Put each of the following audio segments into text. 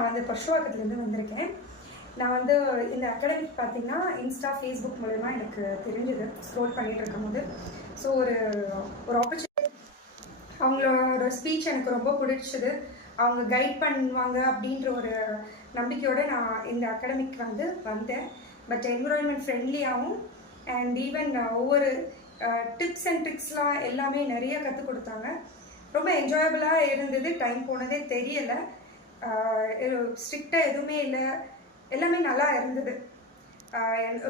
நான் வந்து பர்ஷுவாக்கத்துலேருந்து வந்திருக்கேன். நான் வந்து இந்த அகாடமிக் பார்த்தீங்கன்னா இன்ஸ்டா ஃபேஸ்புக் மூலமா எனக்கு தெரிஞ்சது ஸ்க்ரோல் பண்ணிகிட்டு இருக்கும்போது. ஸோ ஒரு ஆப்பர்ச்சுனிட்டி, அவங்களோட ஸ்பீச் எனக்கு ரொம்ப பிடிச்சது. அவங்க கைட் பண்ணுவாங்க அப்படின்ற ஒரு நம்பிக்கையோடு நான் இந்த அகாடமிக் வந்து வந்தேன். பட் என்விரான்மெண்ட் ஃப்ரெண்ட்லியாகவும் அண்ட் ஈவன் ஒவ்வொரு டிப்ஸ் அண்ட் ட்ரிக்ஸ்லாம் எல்லாமே நிறைய கற்றுக் கொடுத்தாங்க. ரொம்ப என்ஜாயபுளாக இருந்தது. டைம் போனதே தெரியலை. ஸ்ட்ரிக்டாக எதுவுமே இல்லை, எல்லாமே நல்லா இருந்தது.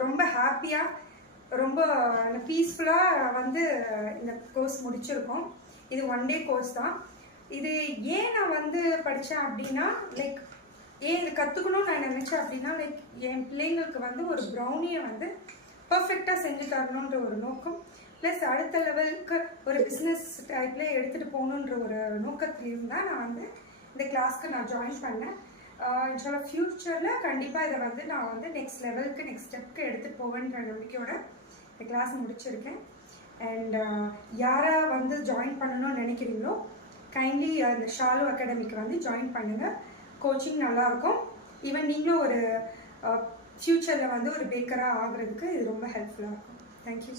ரொம்ப ஹாப்பியாக ரொம்ப பீஸ்ஃபுல்லாக வந்து இந்த கோர்ஸ் முடிச்சிருக்கோம். இது 1 டே கோர்ஸ் தான். இது ஏன் நான் வந்து படித்தேன் அப்படின்னா, லைக் ஏன் இது கற்றுக்கணும்னு நான் நினச்சேன் அப்படின்னா, லைக் என் பிள்ளைங்களுக்கு வந்து ஒரு ப்ரௌனியை வந்து பர்ஃபெக்டாக செஞ்சு தரணுன்ற ஒரு நோக்கம், ப்ளஸ் அடுத்த லெவலுக்கு ஒரு பிஸ்னஸ் டைப்பில் எடுத்துகிட்டு போகணுன்ற ஒரு நோக்கத்துலேயும் தான் நான் வந்து இந்த கிளாஸ்க்கு நான் ஜாயின் பண்ணேன். இன்ஷால்லா ஃப்யூச்சரில் கண்டிப்பாக இதை வந்து நான் வந்து நெக்ஸ்ட் லெவலுக்கு நெக்ஸ்ட் ஸ்டெப்க்கு எடுத்துகிட்டு போவேன்ற நம்பிக்கையோட இந்த கிளாஸ் முடிச்சிருக்கேன். அண்ட் யாராக வந்து ஜாயின் பண்ணணும்னு நினைக்கிறீங்களோ கைண்ட்லி அந்த ஷாலு அகாடமிக்கு வந்து ஜாயின் பண்ணுங்கள். கோச்சிங் நல்லாயிருக்கும். ஈவன் நீங்களும் ஒரு ஃப்யூச்சரில் வந்து ஒரு பேக்கராக ஆகிறதுக்கு இது ரொம்ப ஹெல்ப்ஃபுல்லாக இருக்கும். தேங்க்யூ.